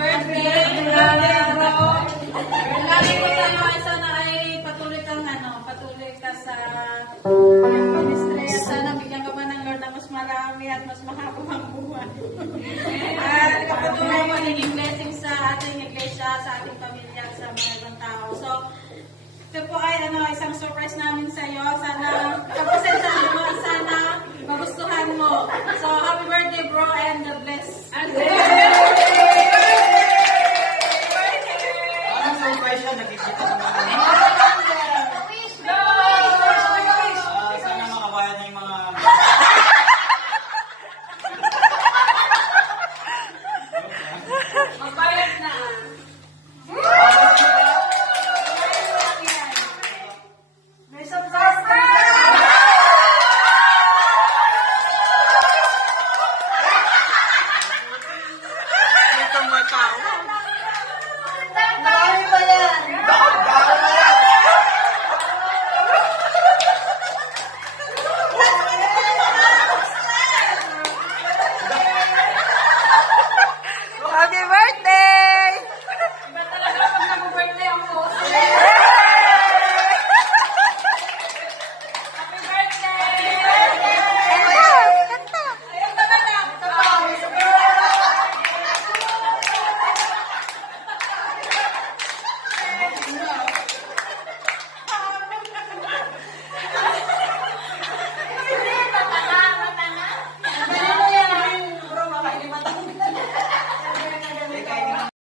birthday. Lagi ko sana ay patuloy ka sa ministry. Sana bigyan ka pa ng Lord na mas marami at mas mahaba ang buhay. At kapatuloy mo naging blessing sa ating iglesia, sa ating pamilya, sa mga ibang tao. So, ito po ay isang surprise namin sa iyo. Sana pagpasensahan mo, sana magustuhan mo. So, happy birthday bro and God bless. Anong surprise siya? Nakikita sa mga sana makabayan na yung mga Magbayad na. May surprise na. Itong mga tao.